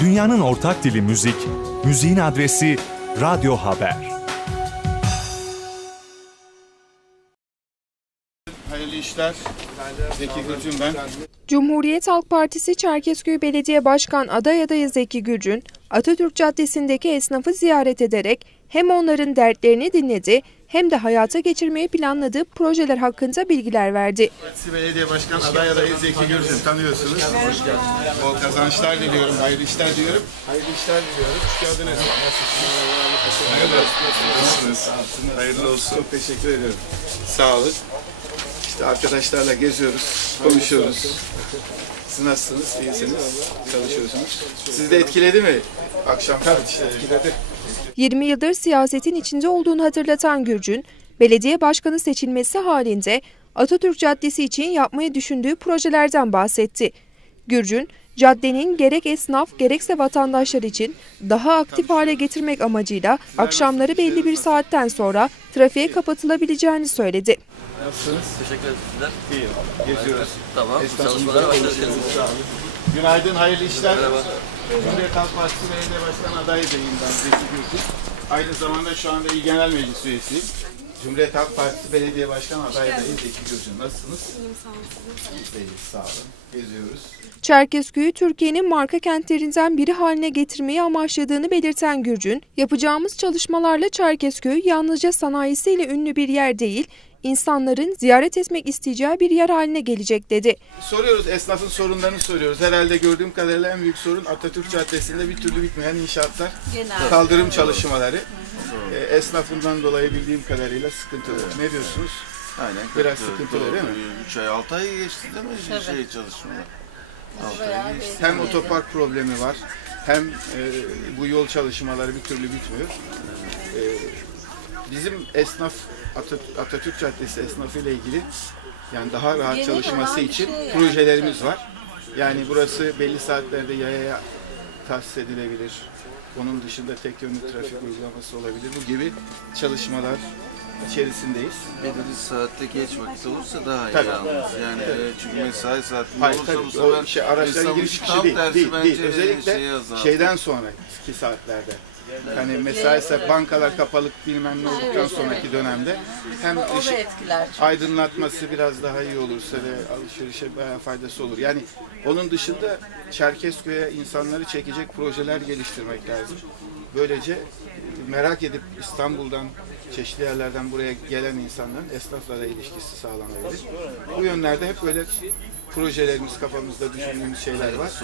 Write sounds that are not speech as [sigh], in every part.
Dünyanın ortak dili müzik, müziğin adresi Radyo Haber. Hayırlı işler. Zeki Gürcüm ben. Cumhuriyet Halk Partisi Çerkezköy Belediye Başkan aday adayı Zeki Gürcün, Atatürk Caddesi'ndeki esnafı ziyaret ederek hem onların dertlerini dinledi hem de hayata geçirmeyi planladığı projeler hakkında bilgiler verdi. Partisi Belediye Başkan aday adayı Zeki Gürcüm tanıyorsunuz. Hoş geldiniz. Bol kazançlar diliyorum, hayırlı işler diliyorum. Hayırlı işler diliyorum. Hoş geldiniz. Nasılsınız? Hayırlı olsun. Çok teşekkür ederim. Sağ olun. İşte arkadaşlarla geziyoruz, konuşuyoruz. Siz nasılsınız? İyisiniz? Çalışıyorsunuz. Sizi de etkiledi mi? Akşam işte etkiledi. 20 yıldır siyasetin içinde olduğunu hatırlatan Gürcün, belediye başkanı seçilmesi halinde Atatürk Caddesi için yapmayı düşündüğü projelerden bahsetti. Gürcün, caddenin gerek esnaf gerekse vatandaşlar için daha aktif hale getirmek amacıyla akşamları belli bir saatten sonra trafiğe kapatılabileceğini söyledi. Nasılsınız? Teşekkür ederim sizler. İyi. Geziyoruz. Tamam. Çalışmalara olun. Günaydın, hayırlı işler. Merhaba. Cumhuriyet Halk Partisi Belediye Başkan adayıyım ben Zeki Gürcü. Aynı zamanda şu anda İl Genel Meclis üyesiyim. Cumhuriyet Halk Partisi Belediye Başkan adayıyım Zeki Gürcü. Nasılsınız? İyiyim, sağ olun. Sağ olun. Geziyoruz. Çerkezköy'ü Türkiye'nin marka kentlerinden biri haline getirmeyi amaçladığını belirten Gürcün, yapacağımız çalışmalarla Çerkezköy yalnızca sanayisiyle ünlü bir yer değil, insanların ziyaret etmek isteyeceği bir yer haline gelecek dedi. Soruyoruz, esnafın sorunlarını soruyoruz. Herhalde gördüğüm kadarıyla en büyük sorun Atatürk Caddesi'nde bir türlü bitmeyen inşaatlar, kaldırım çalışmaları. Esnafından dolayı bildiğim kadarıyla sıkıntılı. Ne diyorsunuz? Aynen. Biraz kötü, sıkıntılı doğru. değil mi? 3 ay 6 ay geçti değil mi şey çalışmalar? 6 ay geçti. Hem otopark problemi var, hem e, bu yol çalışmaları bir türlü bitmiyor. E, bizim esnaf Atat- Atatürk Caddesi esnafı ile ilgili yani daha rahat çalışması için projelerimiz var. Yani burası belli saatlerde yayaya tahsis edilebilir. Onun dışında tek yönlü trafik uygulaması olabilir. Bu gibi çalışmalar içerisindeyiz. Belirli saatte geç vakit olursa daha iyi Tabii. yalnız. Yani e, çünkü mesai saatinde Hayır olursa tabii bu o sefer şey, araçların giriş tam değil, değil, değil. Özellikle şeyden sonraki saatlerde. Hani mesai saat bankalar kapalı bilmem ne olduktan sonraki dönemde hem aydınlatması biraz daha iyi olursa ve alışverişe bayağı faydası olur. Yani onun dışında Çerkezköy'e insanları çekecek projeler geliştirmek lazım. Böylece merak edip İstanbul'dan çeşitli yerlerden buraya gelen insanların esnafla da ilişkisi sağlanabilir. Bu yönlerde hep böyle projelerimiz kafamızda düşündüğümüz şeyler var. [laughs]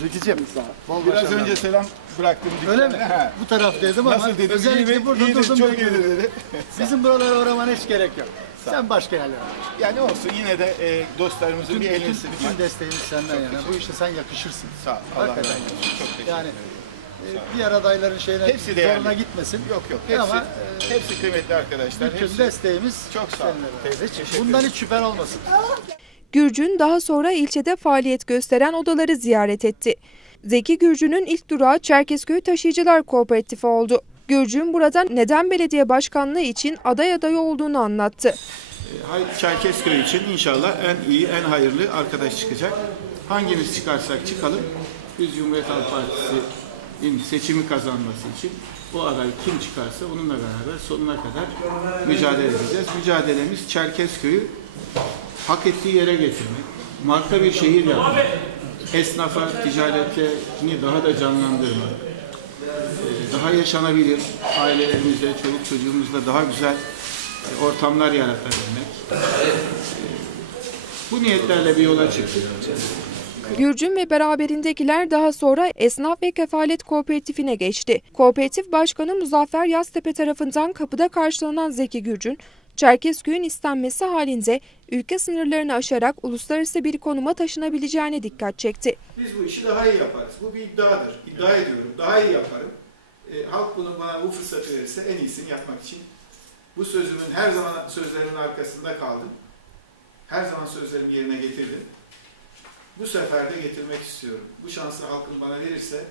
Zekiciğim, bol Biraz başarılar. önce selam bıraktım. Öyle mi? dükkana. Bu taraftaydım ama Nasıl dedim? özellikle İyi burada durdum. çok iyidir dedi. [laughs] Bizim buralara uğramana hiç gerek yok. Sen başka yerlere. Yani olsun yine de e, dostlarımızın Bütün, bir bütün, elini bütün desteğimiz senden yana. Bu işte sen yakışırsın. Sağ ol. Allah razı olsun. Çok teşekkür Yani ederim. e, diğer adayların şeyine Hepsi değerli. zoruna gitmesin. Yok yok. Hepsi, Ama e, hepsi kıymetli arkadaşlar. bütün Hepsi desteğimiz çok sağ ol. Bundan hiç şüphen olmasın. Gürcün daha sonra ilçede faaliyet gösteren odaları ziyaret etti. Zeki Gürcün'ün ilk durağı Çerkezköy Taşıyıcılar Kooperatifi oldu. Gürcün burada neden belediye başkanlığı için aday adayı olduğunu anlattı. Çerkezköy için inşallah en iyi, en hayırlı arkadaş çıkacak. Hangimiz çıkarsak çıkalım, biz Cumhuriyet Halk Partisi'nin seçimi kazanması için bu aday kim çıkarsa onunla beraber sonuna kadar mücadele edeceğiz. Mücadelemiz Çerkezköy'ü hak ettiği yere getirmek, marka bir şehir yapmak, esnafa, ticaretini daha da canlandırmak, e, daha yaşanabilir ailelerimizle, çoluk çocuğumuzla daha güzel e, ortamlar yaratabilmek. E, Bu niyetlerle bir yola çıktık. Gürcün ve beraberindekiler daha sonra Esnaf ve Kefalet Kooperatifine geçti. Kooperatif Başkanı Muzaffer Yaztepe tarafından kapıda karşılanan Zeki Gürcün, Çerkezköy'ün istenmesi halinde ülke sınırlarını aşarak uluslararası bir konuma taşınabileceğine dikkat çekti. Biz bu işi daha iyi yaparız. Bu bir iddiadır. İddia ediyorum. Daha iyi yaparım. E, halk bunu bana bu fırsatı verirse en iyisini yapmak için bu sözümün her zaman sözlerimin arkasında kaldım. Her zaman sözlerimi yerine getirdim. Bu sefer de getirmek istiyorum. Bu şansı halkım bana verirse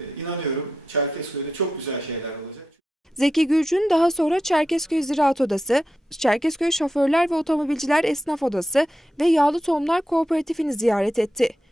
e, inanıyorum Çerkezköy'de çok güzel şeyler olacak. Zeki Gürcün daha sonra Çerkezköy Ziraat Odası, Çerkezköy Şoförler ve Otomobilciler Esnaf Odası ve Yağlı Tohumlar Kooperatifini ziyaret etti.